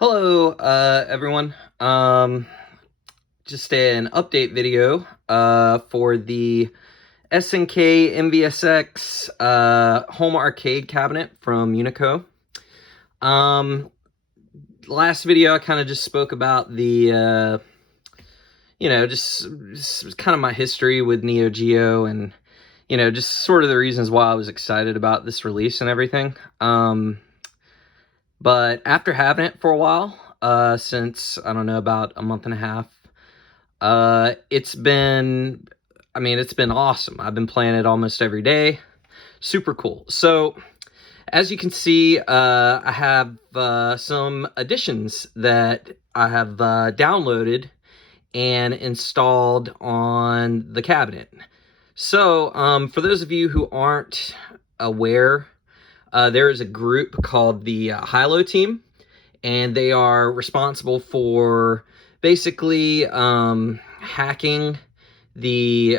Hello, everyone. Just an update video for the SNK MVSX home arcade cabinet from Unico. Last video I kind of just spoke about the just kind of my history with Neo Geo and just sort of the reasons why I was excited about this release and everything. But after having it for a while, since, I don't know, about a month and a half, it's been awesome. I've been playing it almost every day. Super cool. So, as you can see, I have some additions that I have downloaded and installed on the cabinet. So, for those of you who aren't aware, there is a group called the HyloTeam, and they are responsible for basically hacking the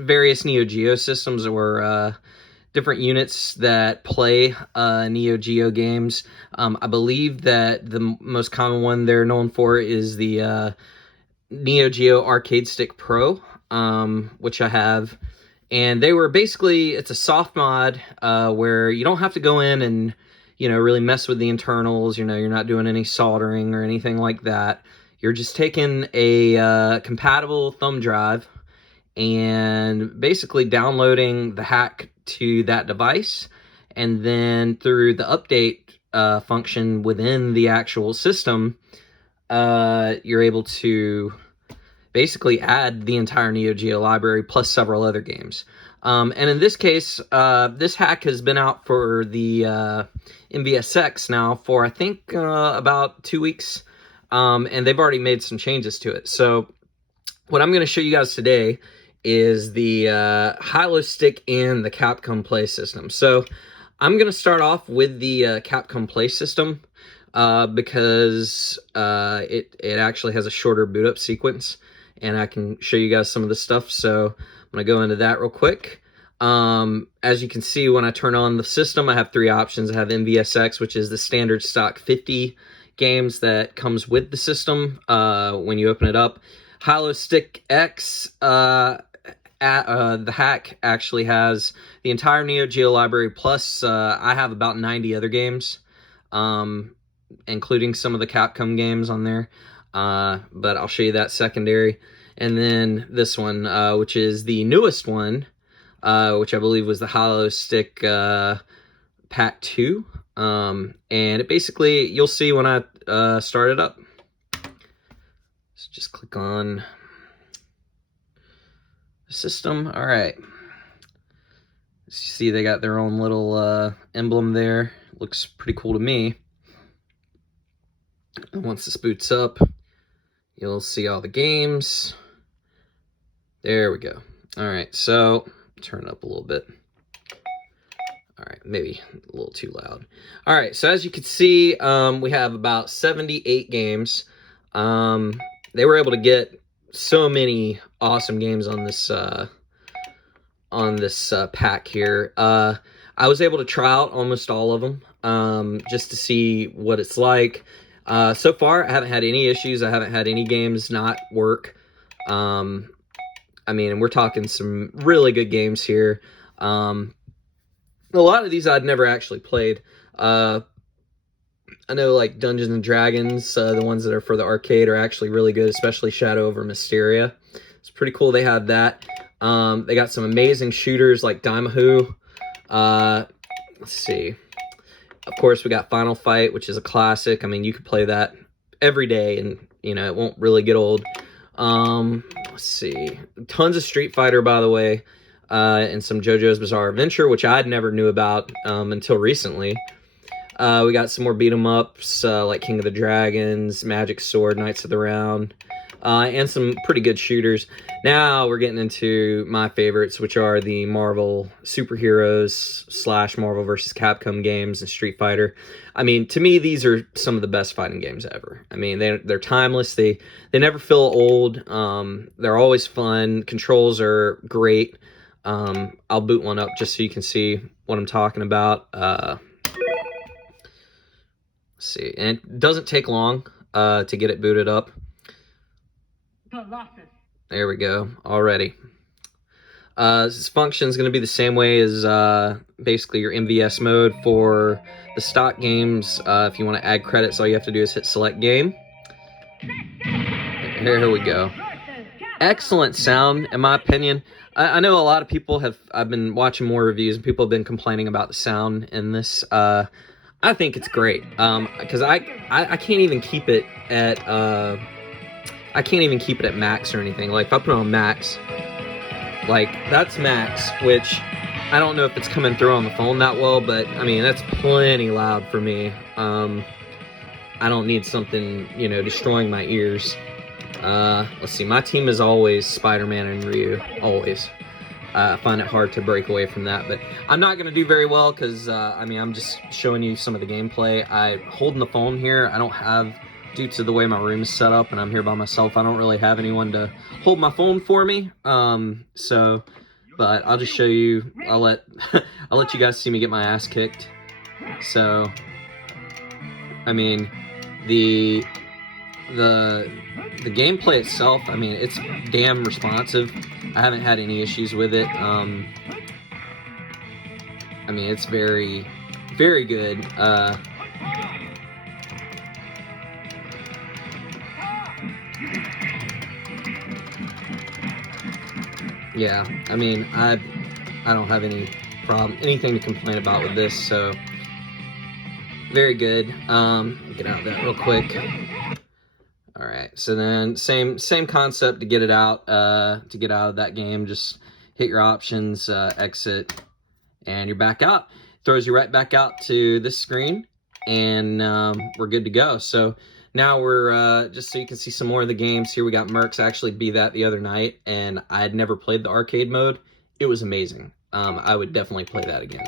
various Neo Geo systems or different units that play Neo Geo games. I believe that the most common one they're known for is the Neo Geo Arcade Stick Pro, which I have. And they were basically, it's a soft mod where you don't have to go in and, really mess with the internals. You're not doing any soldering or anything like that. You're just taking a compatible thumb drive and basically downloading the hack to that device. And then through the update function within the actual system, you're able to basically add the entire Neo Geo library plus several other games. And in this case, this hack has been out for the MVSX now for, I think, about 2 weeks. And they've already made some changes to it. So what I'm going to show you guys today is the Hylostick and the Capcom Play System. So I'm going to start off with the Capcom Play System because it actually has a shorter boot up sequence, and I can show you guys some of the stuff. So I'm going to go into that real quick. As you can see, when I turn on the system, I have three options. I have MVSX, which is the standard stock 50 games that comes with the system when you open it up. HyloStick X, the hack actually has the entire Neo Geo library, plus I have about 90 other games, including some of the Capcom games on there. But I'll show you that secondary. And then this one, which is the newest one, which I believe was the HyloStick Pack 2. And it basically, you'll see when I start it up. So just click on the system. All right. As you see, they got their own little emblem there. Looks pretty cool to me. And once this boots up, you'll see all the games. There we go. All right, so turn it up a little bit. All right, maybe a little too loud. All right, so as you can see, we have about 78 games. They were able to get so many awesome games on this pack here. I was able to try out almost all of them just to see what it's like. So far, I haven't had any issues. I haven't had any games not work. I mean, we're talking some really good games here. A lot of these I'd never actually played. I know, like, Dungeons and Dragons, the ones that are for the arcade, are actually really good, especially Shadow over Mysteria. It's pretty cool they have that. They got some amazing shooters like Daimahoo. Let's see. Of course, we got Final Fight, which is a classic. I mean, you could play that every day, and, it won't really get old. Let's see. Tons of Street Fighter, by the way, and some JoJo's Bizarre Adventure, which I never knew about until recently. We got some more beat-em-ups, like King of the Dragons, Magic Sword, Knights of the Round, and some pretty good shooters. Now we're getting into my favorites, which are the Marvel superheroes / Marvel vs. Capcom games and Street Fighter. I mean, to me, these are some of the best fighting games ever. I mean, they're timeless. They never feel old. They're always fun. Controls are great. I'll boot one up just so you can see what I'm talking about. Let's see, and it doesn't take long to get it booted up. There we go, already. This function is going to be the same way as basically your MVS mode for the stock games. If you want to add credits, all you have to do is hit select game. Here we go. Excellent sound, in my opinion. I know a lot of people I've been watching more reviews, and people have been complaining about the sound in this. I think it's great, because I can't even keep it at max or anything. Like if I put it on max, like that's max, which I don't know if it's coming through on the phone that well, but I mean that's plenty loud for me. I don't need something, you know, destroying my ears. Let's see, my team is always Spider-Man and Ryu, always. I find it hard to break away from that, but I'm not going to do very well because, I mean, I'm just showing you some of the gameplay. I'm holding the phone here. I don't have, due to the way my room is set up and I'm here by myself, I don't really have anyone to hold my phone for me. But I'll just show you, I'll let you guys see me get my ass kicked. So, I mean, the gameplay itself, I mean, it's damn responsive. I haven't had any issues with it. I mean, it's very, very good. Yeah, I mean, I don't have anything to complain about with this, so very good. Get out of that real quick. All right, so then same concept to get it out, to get out of that game. Just hit your options, exit, and you're back out. Throws you right back out to this screen, and we're good to go. So now we're, just so you can see some more of the games here, we got Mercs. I actually beat that the other night, and I had never played the arcade mode. It was amazing. I would definitely play that again.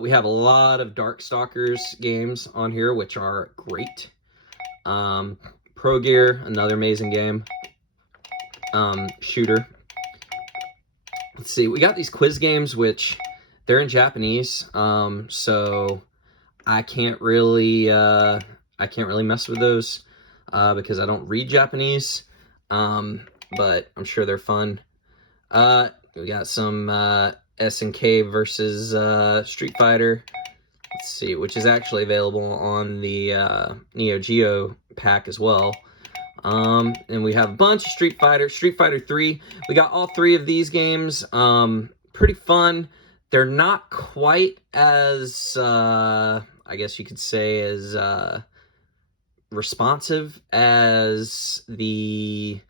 We have a lot of Darkstalkers games on here, which are great. Pro Gear, another amazing game. Shooter. Let's see, we got these quiz games, which they're in Japanese, so I can't really mess with those because I don't read Japanese, but I'm sure they're fun. We got some SNK versus Street Fighter. Let's see, which is actually available on the Neo Geo pack as well. And we have a bunch of Street Fighter 3. We got all three of these games. Pretty fun. They're not quite as, I guess you could say, as responsive as the,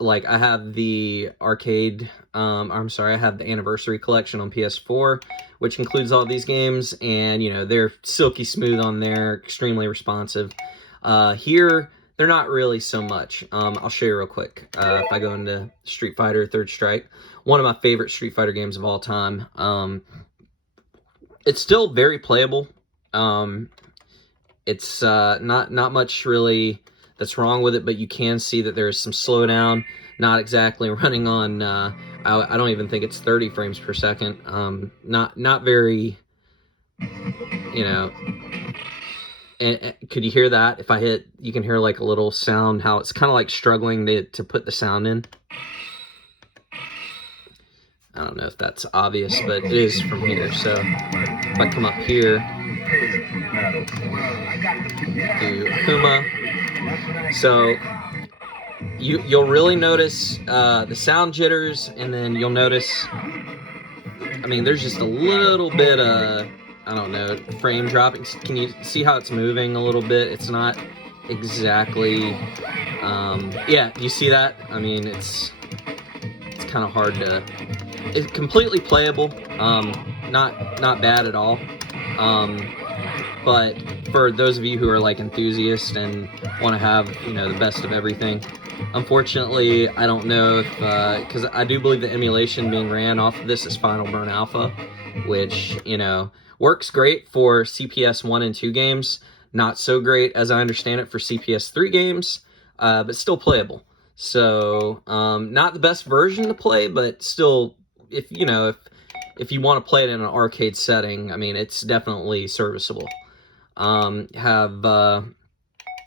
like, I have the arcade, I'm sorry, I have the Anniversary Collection on PS4, which includes all these games, and, you know, they're silky smooth on there, extremely responsive. Here, they're not really so much. I'll show you real quick. If I go into Street Fighter Third Strike, one of my favorite Street Fighter games of all time. It's still very playable. It's not much really that's wrong with it, but you can see that there's some slowdown. Not exactly running on, I don't even think it's 30 frames per second. Not very, you know. And could you hear that? If I hit, you can hear like a little sound, how it's kind of like struggling to put the sound in. I don't know if that's obvious, but it is from here. So if I come up here, do Akuma. So you'll really notice the sound jitters, and then you'll notice, I mean, there's just a little bit of, I don't know, frame dropping. Can you see how it's moving a little bit? It's not exactly, yeah, you see that? I mean, it's kind of hard to, it's completely playable, not bad at all, but for those of you who are like enthusiasts and want to have, you know, the best of everything, unfortunately, I don't know if, because I do believe the emulation being ran off of this is Final Burn Alpha, which, you know, works great for CPS 1 and 2 games, not so great, as I understand it, for CPS 3 games, but still playable. So, not the best version to play, but still, if you know, if you want to play it in an arcade setting, I mean, it's definitely serviceable. Have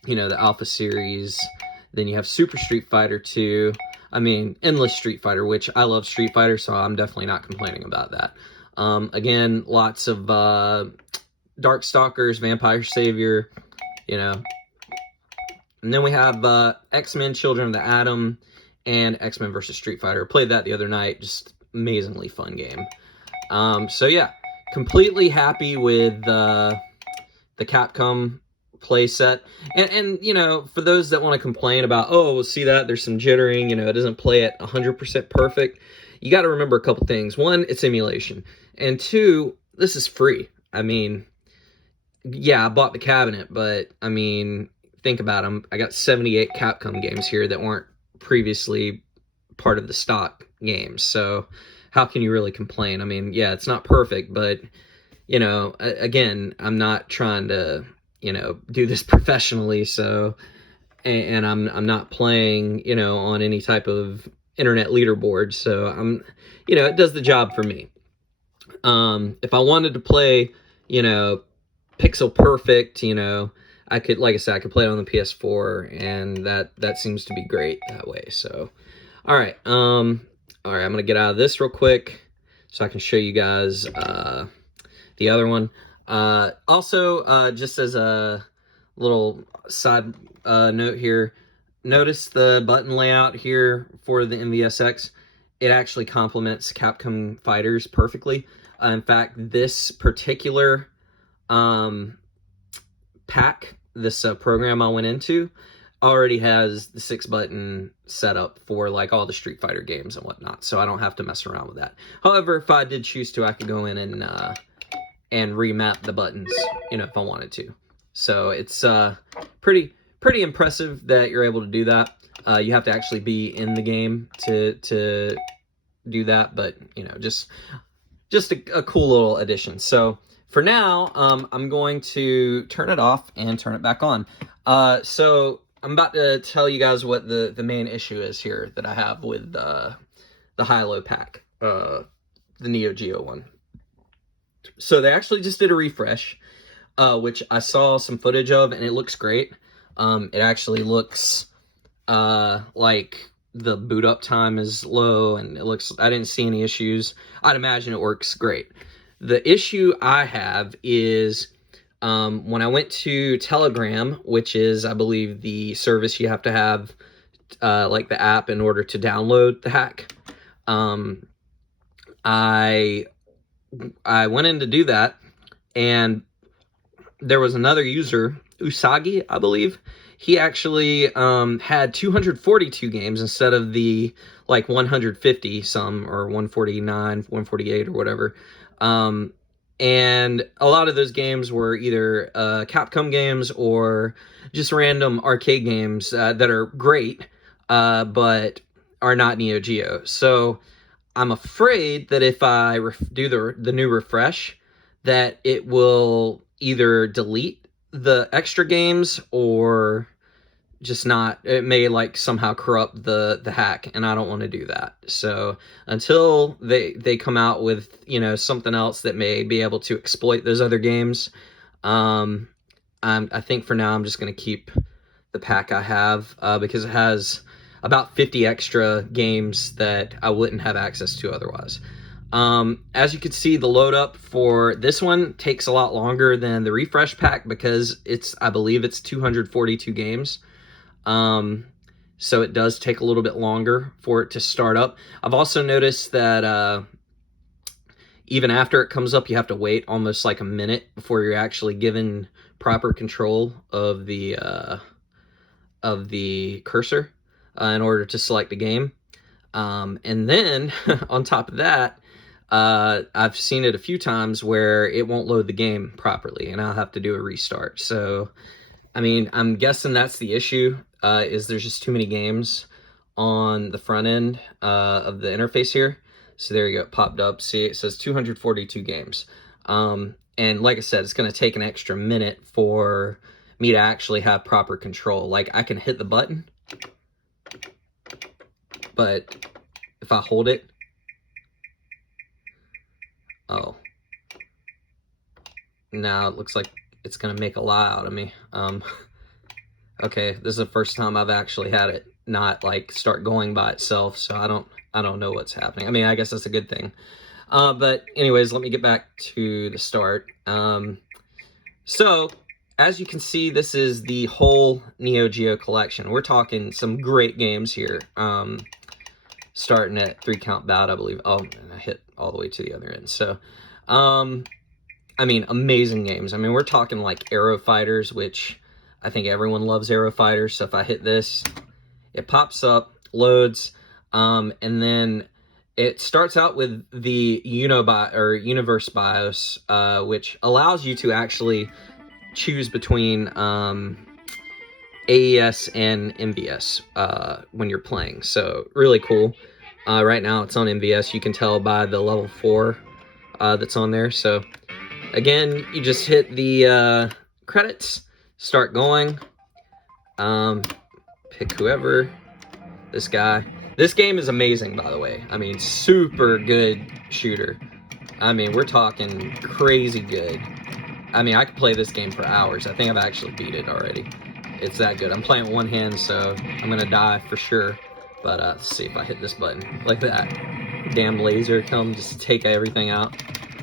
you know, the Alpha series. Then you have Super Street Fighter 2. I mean, Endless Street Fighter, which I love Street Fighter, so I'm definitely not complaining about that. Again, lots of Darkstalkers, Vampire Savior, you know. And then we have X-Men Children of the Atom and X-Men vs. Street Fighter. Played that the other night. Just amazingly fun game. So yeah, completely happy with the Capcom playset. And you know, for those that want to complain about, oh, we'll see that there's some jittering, you know, it doesn't play at 100% perfect, you got to remember a couple things. One, it's emulation. And two, this is free. I mean, yeah, I bought the cabinet, but I mean, think about them. I got 78 Capcom games here that weren't previously part of the stock games. So how can you really complain? I mean, yeah, it's not perfect, but you know, again, I'm not trying to, you know, do this professionally. So, and I'm not playing, you know, on any type of internet leaderboard. So I'm, you know, it does the job for me. If I wanted to play, you know, pixel perfect, you know, I could, like I said, I could play it on the PS4, and that seems to be great that way. So, all right, I'm gonna get out of this real quick so I can show you guys the other one. Also, just as a little side note here, notice the button layout here for the MVSX. It actually complements Capcom Fighters perfectly. In fact, this particular pack, this program I went into, already has the 6-button setup for like all the Street Fighter games and whatnot, so I don't have to mess around with that. However, if I did choose to, I could go in and remap the buttons, you know, if I wanted to. So it's pretty impressive that you're able to do that. You have to actually be in the game to do that, but you know, just a cool little addition. So for now, I'm going to turn it off and turn it back on. So I'm about to tell you guys what the main issue is here that I have with the Hylo pack, the Neo Geo one. So they actually just did a refresh, which I saw some footage of, and it looks great. It actually looks like the boot up time is low, and it looks, I didn't see any issues. I'd imagine it works great. The issue I have is when I went to Telegram, which is, I believe, the service you have to have, like the app, in order to download the hack. I went in to do that, and there was another user, Usagi, I believe. He actually had 242 games instead of the like 150 some, or 149, 148 or whatever. And a lot of those games were either Capcom games or just random arcade games that are great, but are not Neo Geo. So I'm afraid that if I do the new refresh, that it will either delete the extra games or just not, it may like somehow corrupt the hack, and I don't want to do that. So until they come out with, you know, something else that may be able to exploit those other games, I think for now I'm just going to keep the pack I have, because it has about 50 extra games that I wouldn't have access to otherwise. As you can see, the load up for this one takes a lot longer than the refresh pack, because I believe it's 242 games. So it does take a little bit longer for it to start up. I've also noticed that even after it comes up, you have to wait almost like a minute before you're actually given proper control of the cursor in order to select a game. And then on top of that, I've seen it a few times where it won't load the game properly, and I'll have to do a restart. So, I mean, I'm guessing that's the issue, is there's just too many games on the front end of the interface here. So there you go, it popped up. See, it says 242 games. And like I said, it's going to take an extra minute for me to actually have proper control. Like, I can hit the button, but if I hold it, oh, now it looks like it's gonna make a lie out of me. Okay, this is the first time I've actually had it not like start going by itself, so I don't know what's happening. I mean, I guess that's a good thing. But anyways, let me get back to the start. So as you can see, this is the whole Neo Geo collection. We're talking some great games here. Starting at 3-count bout, I believe. Oh, and I hit all the way to the other end. So, I mean, amazing games. I mean, we're talking like Aero Fighters, which I think everyone loves Aero Fighters. So if I hit this, it pops up, loads, and then it starts out with the Universe BIOS, which allows you to actually choose between AES and MVS when you're playing. So really cool. Right now it's on MVS. You can tell by the level 4 that's on there. So again, you just hit the credits, start going, pick whoever, this guy. This game is amazing, by the way. I mean, super good shooter. I mean, we're talking crazy good. I mean, I could play this game for hours. I think I've actually beat it already. It's that good. I'm playing with one hand, so I'm gonna die for sure. But let's see if I hit this button. Like that. Damn laser come just take everything out.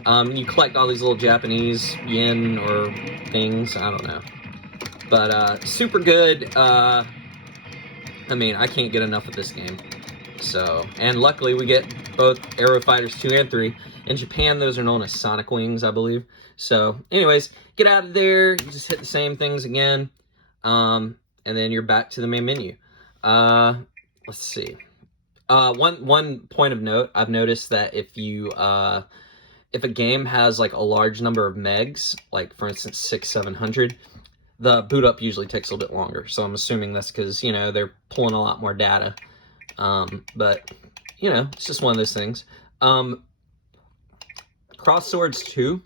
You collect all these little Japanese yen or things. I don't know. But super good. I mean, I can't get enough of this game. So, and luckily we get both Aero Fighters 2 and 3. In Japan, those are known as Sonic Wings, I believe. So, anyways, get out of there. You just hit the same things again. And then you're back to the main menu. Let's see. One point of note, I've noticed that if a game has like a large number of megs, like for instance 600-700, the boot up usually takes a little bit longer. So I'm assuming that's because, you know, they're pulling a lot more data. But you know, it's just one of those things. Cross Swords 2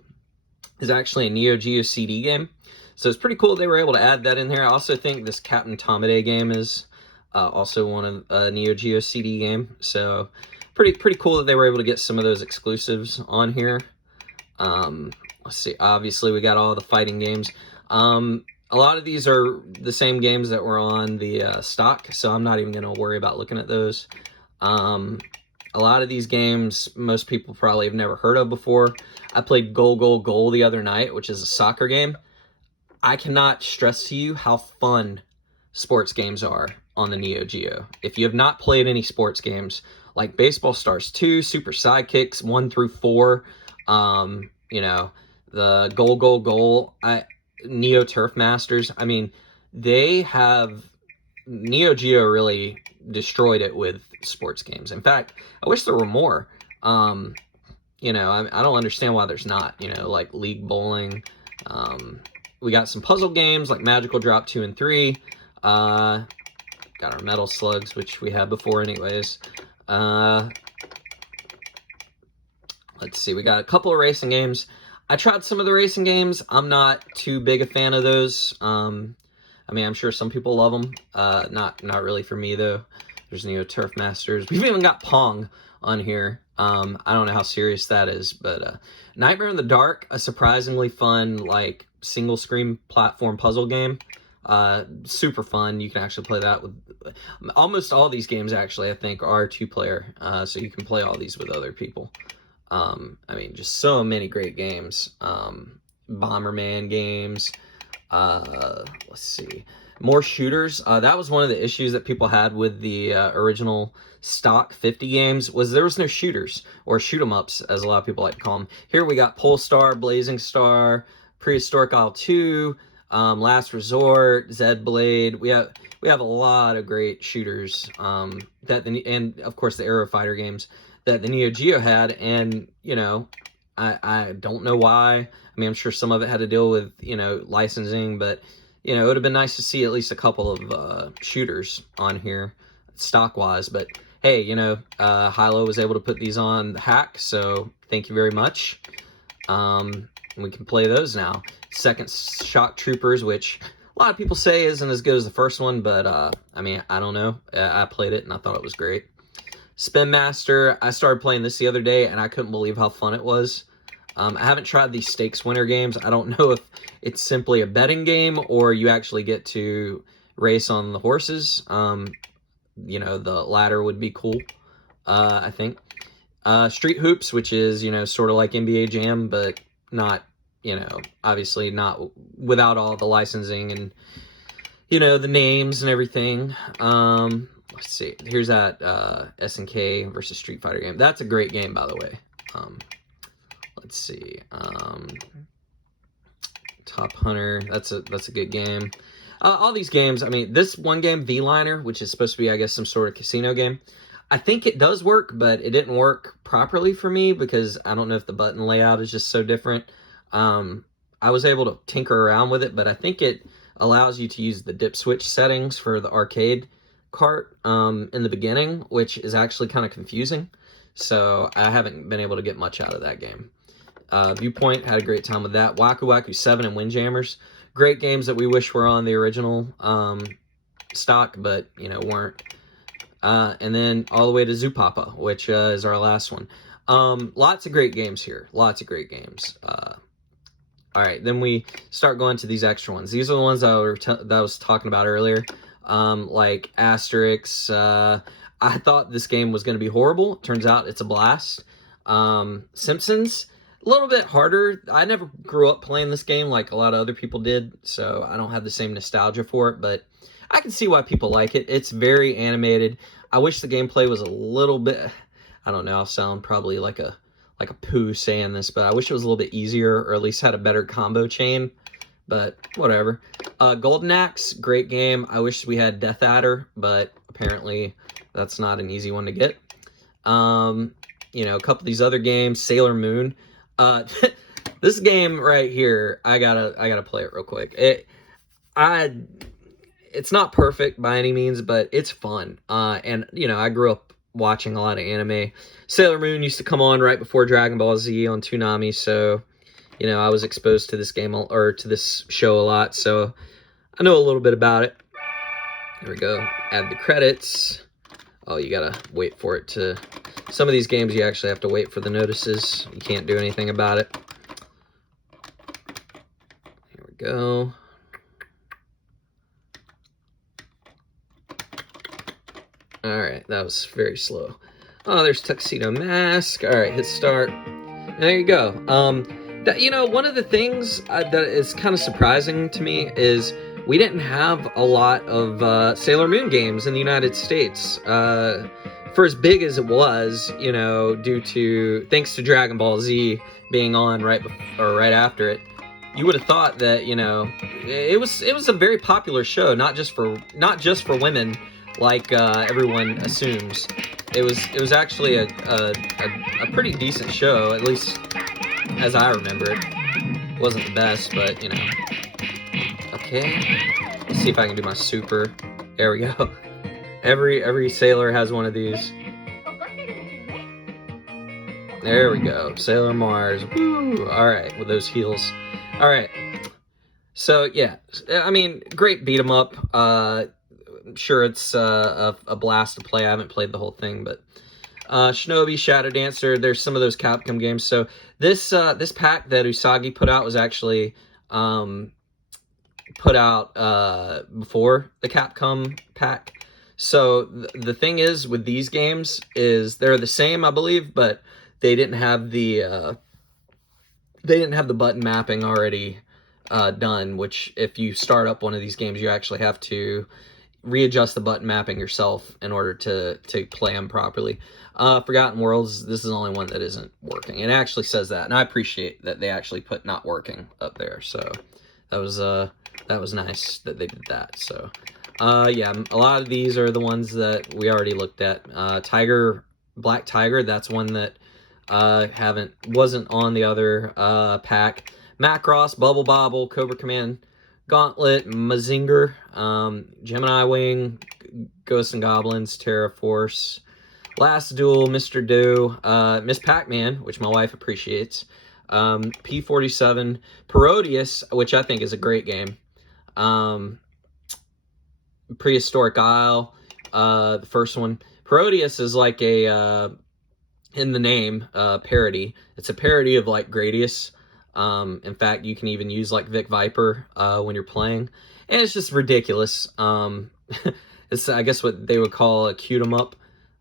is actually a Neo Geo CD game. So it's pretty cool they were able to add that in here. I also think this Captain Tomade game is also one of a Neo Geo CD game. So pretty cool that they were able to get some of those exclusives on here. Let's see. Obviously, we got all the fighting games. A lot of these are the same games that were on the stock, so I'm not even going to worry about looking at those. A lot of these games, most people probably have never heard of before. I played Goal Goal Goal the other night, which is a soccer game. I cannot stress to you how fun sports games are on the Neo Geo. If you have not played any sports games, like Baseball Stars 2, Super Sidekicks 1 through 4, you know, the Goal Goal Goal, Neo Turf Masters, I mean, they have, Neo Geo really destroyed it with sports games. In fact, I wish there were more. You know, I don't understand why there's not, you know, like League Bowling. We got some puzzle games like Magical Drop 2 and 3. Got our Metal Slugs, which we had before anyways. Let's see, we got a couple of racing games. I tried some of the racing games. I'm not too big a fan of those. I mean, I'm sure some people love them. Not really for me, though. There's Neo Turf Masters. We've even got Pong on here. I don't know how serious that is, but Nightmare in the Dark, a surprisingly fun, like, single-screen platform puzzle game. Super fun. You can actually play that with almost all these games, actually, I think, are two-player. So you can play all these with other people. I mean, just so many great games. Bomberman games. Let's see. More shooters. That was one of the issues that people had with the original stock 50 games, was there was no shooters, or shoot-em-ups, as a lot of people like to call them. Here we got Polestar, Blazing Star, Prehistoric Isle 2, Last Resort, Zed Blade. We have a lot of great shooters, and of course the Aero Fighter games that the Neo Geo had, and, you know, I don't know why. I mean, I'm sure some of it had to deal with, you know, licensing, but, you know, it would have been nice to see at least a couple of shooters on here, stock-wise. But, hey, you know, Hylo was able to put these on the hack, so thank you very much. We can play those now. Second Shock Troopers, which a lot of people say isn't as good as the first one, but, I mean, I don't know. I played it, and I thought it was great. Spin Master, I started playing this the other day, and I couldn't believe how fun it was. I haven't tried these stakes winner games. I don't know if it's simply a betting game or you actually get to race on the horses. You know, the latter would be cool, I think. Street Hoops, which is, you know, sort of like NBA Jam, but not, you know, obviously not without all the licensing and, you know, the names and everything. Let's see. Here's that SNK versus Street Fighter game. That's a great game, by the way. Let's see. Top Hunter. That's a good game. All these games. I mean, this one game, V-Liner, which is supposed to be, I guess, some sort of casino game. I think it does work, but it didn't work properly for me because I don't know if the button layout is just so different. I was able to tinker around with it, but I think it allows you to use the dip switch settings for the arcade cart in the beginning, which is actually kind of confusing. So I haven't been able to get much out of that game. Viewpoint, had a great time with that. Waku Waku 7 and Windjammers. Great games that we wish were on the original stock, but, you know, weren't. And then all the way to Zoo Papa, which is our last one. Lots of great games here. Lots of great games. All right, then we start going to these extra ones. These are the ones that I was talking about earlier, like Asterix. I thought this game was going to be horrible. Turns out it's a blast. Simpsons, a little bit harder. I never grew up playing this game like a lot of other people did, so I don't have the same nostalgia for it, but I can see why people like it. It's very animated. I wish the gameplay was a little bit, I don't know, I'll sound probably like a poo saying this, but I wish it was a little bit easier or at least had a better combo chain, but whatever. Golden Axe, great game. I wish we had Death Adder, but apparently that's not an easy one to get. You know, a couple of these other games, Sailor Moon. This game right here, I gotta play it real quick. It's not perfect by any means, but it's fun. And, you know, I grew up watching a lot of anime. Sailor Moon used to come on right before Dragon Ball Z on Toonami, so, you know, I was exposed to this game, or to this show a lot, so I know a little bit about it. There we go. Add the credits. Oh, you gotta wait for it to... Some of these games you actually have to wait for the notices. You can't do anything about it. Here we go. Alright, that was very slow. Oh, there's Tuxedo Mask. Alright, hit start. There you go. You know, one of the things that is kind of surprising to me is we didn't have a lot of Sailor Moon games in the United States. For as big as it was, you know, thanks to Dragon Ball Z being on right after it, you would have thought that, you know, it was a very popular show, not just for women, like everyone assumes. It was actually a pretty decent show, at least as I remember it. It wasn't the best, but, you know. Okay, let's see if I can do my super. There we go. Every sailor has one of these. There we go. Sailor Mars. Woo! Alright, with those heels. Alright. So, yeah. I mean, great beat 'em up. I'm sure it's a blast to play. I haven't played the whole thing, but... Shinobi, Shadow Dancer, there's some of those Capcom games. So, this pack that Usagi put out was actually... put out before the Capcom pack. So the thing is with these games is they're the same, I believe, but they didn't have the button mapping already done, which if you start up one of these games, you actually have to readjust the button mapping yourself in order to play them properly. Forgotten Worlds, this is the only one that isn't working. It actually says that, and I appreciate that they actually put not working up there. So that was nice that they did that. So yeah, a lot of these are the ones that we already looked at. Black Tiger, that's one that wasn't on the other pack. Macross, Bubble Bobble, Cobra Command, Gauntlet, Mazinger, Gemini Wing, Ghosts and Goblins, Terra Force, Last Duel, Mr. Do, Miss Pac-Man, which my wife appreciates, P47, Parodius, which I think is a great game, Prehistoric Isle, the first one. Parodius is like a in the name, parody. It's a parody of like Gradius. In fact, you can even use like Vic Viper when you're playing, and it's just ridiculous. It's, I guess, what they would call a cute 'em up,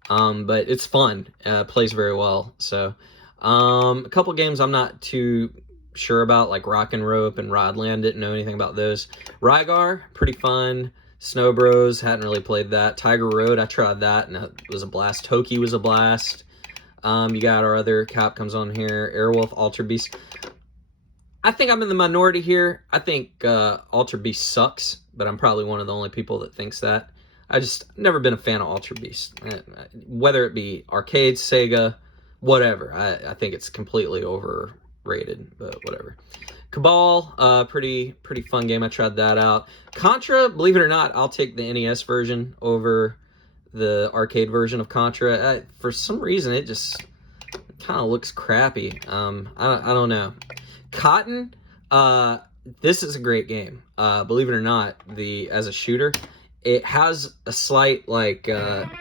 but it's fun. Plays very well. So a couple games I'm not too sure about, like Rock and Rope and Rodland. Didn't know anything about those. Rygar, pretty fun. Snow Bros, hadn't really played that. Tiger Road, I tried that, and it was a blast. Toki was a blast. You got our other Capcoms on here. Airwolf, Alter Beast. I think I'm in the minority here. I think Alter Beast sucks, but I'm probably one of the only people that thinks that. I just never been a fan of Alter Beast. Whether it be arcade, Sega, whatever. I think it's completely overrated, but whatever. Cabal, pretty fun game. I tried that out. Contra, believe it or not, I'll take the NES version over the arcade version of Contra. For some reason, it just kind of looks crappy. I don't know. Cotton, this is a great game. Believe it or not, as a shooter, it has a slight, like,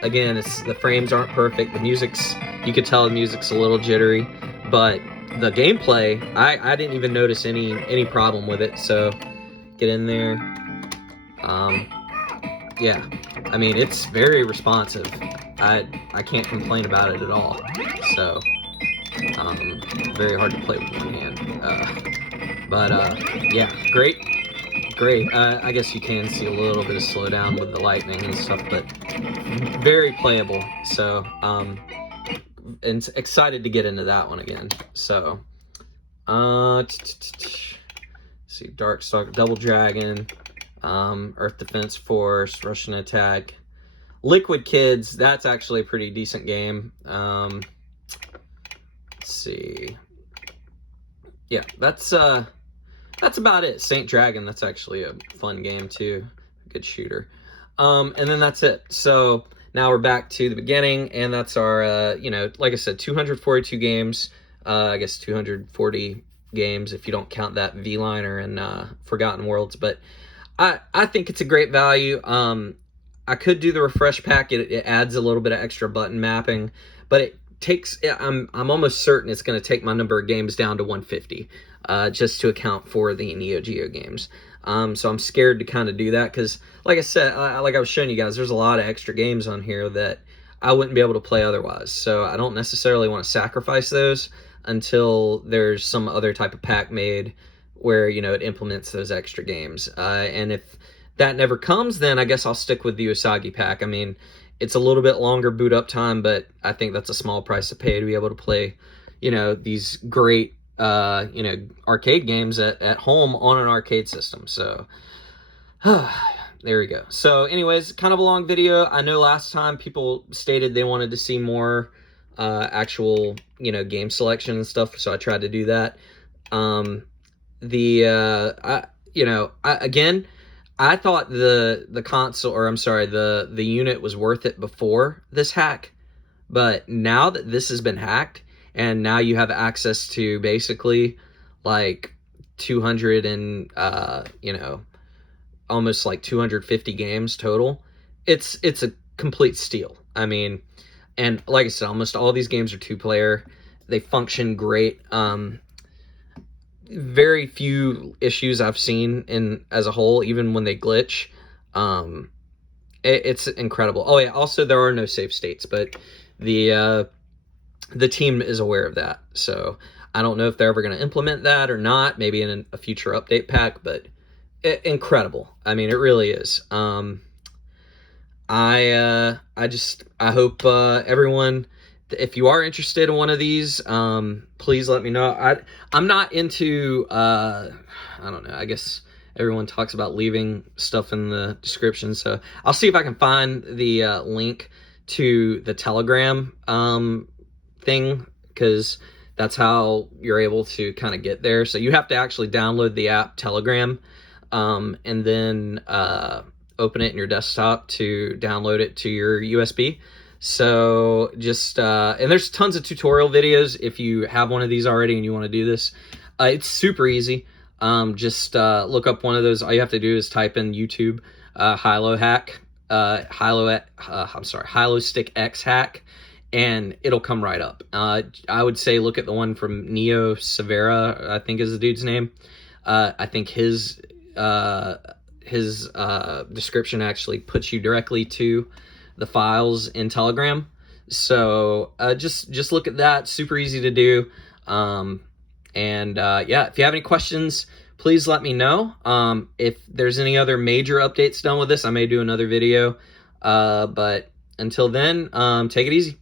again, the frames aren't perfect. You could tell the music's a little jittery, but the gameplay, I didn't even notice any problem with it. So get in there. Yeah, I mean, it's very responsive. I can't complain about it at all. So very hard to play with one hand. But yeah, great. I guess you can see a little bit of slowdown with the lightning and stuff, but very playable. So and excited to get into that one again. So see, Darkstalker, Double Dragon, Earth Defense Force, Russian Attack, Liquid Kids. That's actually a pretty decent game. Let's see. Yeah, that's about it. Saint Dragon, that's actually a fun game too. Good shooter. And then that's it. So now we're back to the beginning, and that's our, like I said, 242 games. I guess 240 games if you don't count that V-Liner and Forgotten Worlds. But I think it's a great value. I could do the refresh pack. It adds a little bit of extra button mapping, but it takes. I'm almost certain it's going to take my number of games down to 150, just to account for the Neo Geo games. So I'm scared to kind of do that because, like I said, like I was showing you guys, there's a lot of extra games on here that I wouldn't be able to play otherwise. So I don't necessarily want to sacrifice those until there's some other type of pack made where, it implements those extra games. And if that never comes, then I guess I'll stick with the Usagi pack. I mean, it's a little bit longer boot up time, but I think that's a small price to pay to be able to play, these great arcade games at home on an arcade system. So there we go. So anyways, kind of a long video. I know last time people stated they wanted to see more actual game selection and stuff, so I tried to do that. I thought the console, or I'm sorry, the unit was worth it before this hack, but now that this has been hacked, and now you have access to basically like 200 and almost like 250 games total. It's a complete steal. I mean, and like I said, almost all these games are 2-player. They function great. Very few issues I've seen as a whole, even when they glitch. It's incredible. Oh yeah, also there are no save states, but the team is aware of that. So I don't know if they're ever going to implement that or not, maybe in a future update pack, but incredible. I mean, it really is. I hope everyone, if you are interested in one of these, please let me know. I'm not into, I don't know, I guess everyone talks about leaving stuff in the description, so I'll see if I can find the link to the Telegram thing, because that's how you're able to kind of get there. So you have to actually download the app Telegram, and then open it in your desktop to download it to your USB. So just, and there's tons of tutorial videos if you have one of these already and you want to do this. It's super easy. Just look up one of those. All you have to do is type in YouTube, Hylostick X Hack, and it'll come right up. I would say look at the one from neocvera, I think is the dude's name. I think his description actually puts you directly to the files in Telegram. So just look at that. Super easy to do. Yeah, if you have any questions, please let me know. If there's any other major updates done with this, I may do another video. But until then, take it easy.